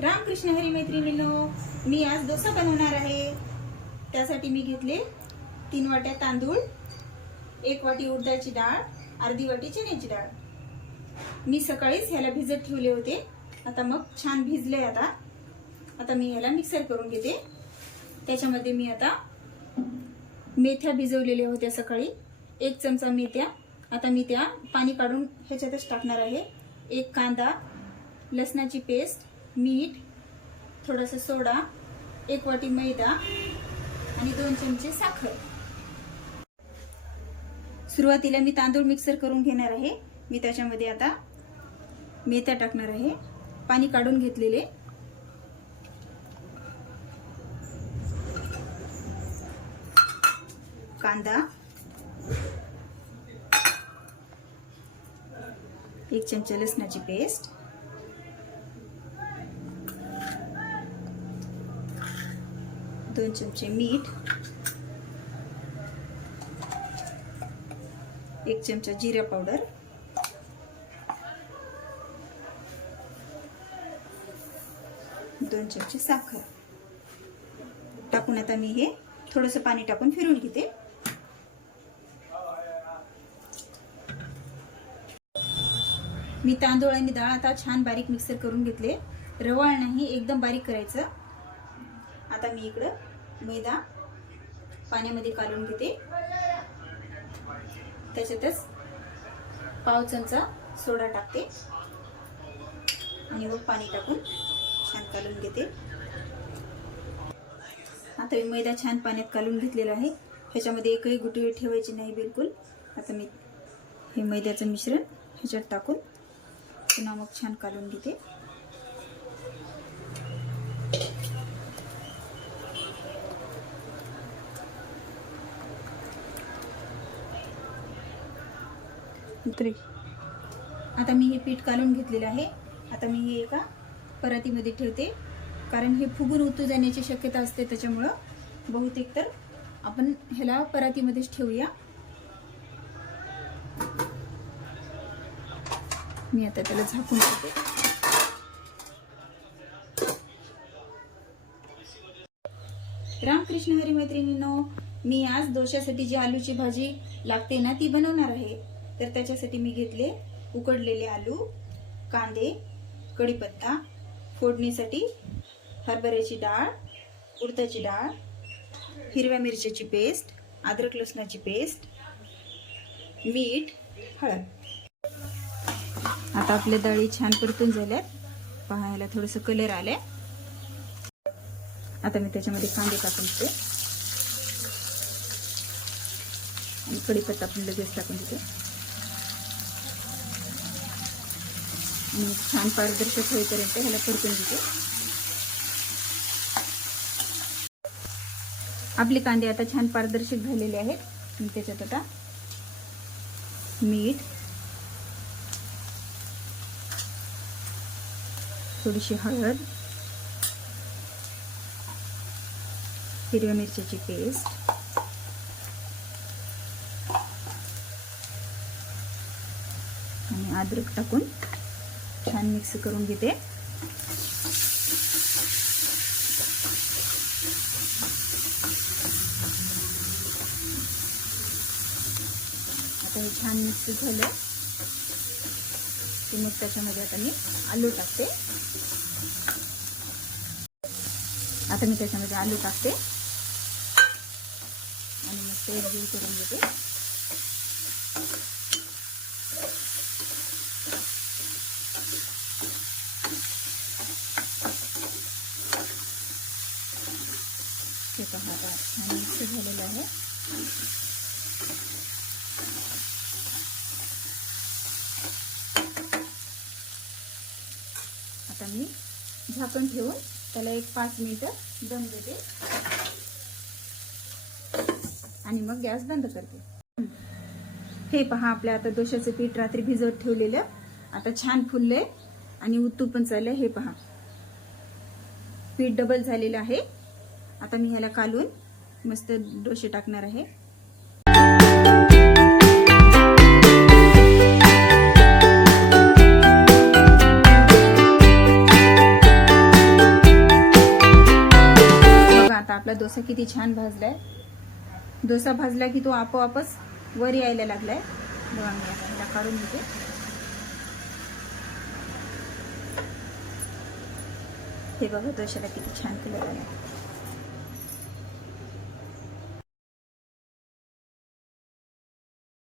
रामकृष्ण हरी मैत्रिणींनो, मी आज डोसा बनवणार आहे। त्यासाठी मी घेतले 3 वाट्या तांदूळ, 1 वाटी उडदाची डाळ, अर्धी वाटी चण्याची डाळ। मी सकाळीच ह्याला भिजत ठेवले होते। आता मग छान भिजले। आता मी ह्याला मिक्सर करून घेते। त्याच्यामध्ये मी आता मेथ्या भिजवलेल्या होत्या सकाळी, 1 चमचा मेथ्या। आता मी त्या पाणी काढून ह्याच्यातच टाकणार आहे। 1 कांदा, लसणाची पेस्ट, मीठ, थोडासा सोडा, 1 वाटी मैदा आणि 2 चमचे साखर। सुरुवातीला मी तांदूळ मिक्सर करून घेणार आहे। मी त्याच्यामध्ये आता मेथ्या टाकणार आहे, पाणी काढून घेतलेले। कांदा, 1 चमचा लसणाची पेस्ट, 2 चमचे मीठ, 1 चमचा जिरा पावडर, 2 चमचे साखर टाकून आता मी हे थोडंसं पाणी टाकून फिरवून घेते। मी तांदूळ आणि डाळ आता छान बारीक मिक्सर करून घेतले। रवाळ नाही, एकदम बारीक करायचं। आता मी इकडं मैदा पाण्यामध्ये काढून घेते। त्याच्यातच पाव चमचा सोडा टाकते आणि मग पाणी टाकून छान काढून घेते। आता मी मैदा छान पाण्यात काढून घेतलेला आहे। ह्याच्यामध्ये एकही गुठळी ठेवायची नाही बिलकुल। आता मी हे मैद्याचं मिश्रण ह्याच्यात टाकून पुन्हा मग छान काढून घेते। आता मी हे पीठ काढून घेतलेलं आहे। आता मी हे एका परातीमध्ये ठेवते, कारण हे फुगून उतू जाण्याची शक्यता असते। त्याच्यामुळं बहुतेक तर आपण ह्याला परातीमध्येच ठेवूया। मी आता त्याला झाकून ठेवते। रामकृष्ण हरी मैत्रिणींनो, मी आज डोश्यासाठी जी आलूची भाजी लागते ना ती बनवणार आहे। तर त्याच्यासाठी मी घेतले उकडलेले आलू, कांदे, कढीपत्ता, फोडणीसाठी हरभऱ्याची डाळ, उडदाची डाळ, हिरव्या मिरच्याची पेस्ट, अद्रक लसणाची पेस्ट, मीठ, हळद। आता आपल्या डाळी छान परतून झाल्यात, पाहायला थोडंसं कलर आले। आता मी त्याच्यामध्ये कांदे टाकून देते आणि कढीपत्ता पण लगेच टाकून देते आणि छान पारदर्शक होईपर्यंत ह्याला परतून देते। आपले कांदे आता छान पारदर्शक झालेले आहेत। मी त्याच्यात आता मीठ, थोडीशी हळद, हिरव्या मिरच्याची पेस्ट आणि अद्रक टाकून छान मिक्स करून घेते। आता हे छान मिक्स झालं की मग त्याच्यामध्ये आता मी आलू टाकते। आता मी त्याच्यामध्ये आलू टाकते आणि मग ते एकजीव करून घेते। हे पहा छान मिक्स झालेलं आहे। आता मी झाकण ठेवून त्याला 5 मिनिटं दम देते आणि मग गॅस बंद करते। हे पहा आपल्या आता डोश्याचं पीठ रात्री भिजवत ठेवलेलं आता छान फुलले आणि उतू पण चालले। हे पहा पीठ डबल झालेलं आहे। आता मी ह्याला काढून मस्त डोसे टाकणार आहे। आता आपला डोसा किती छान भाजलाय. डोसा भाजला की तो आपोआपच वर यायला लागलाय. बघा मी आता ह्याला काढून घेते. हे बघा डोशाला किती छान कलर आला.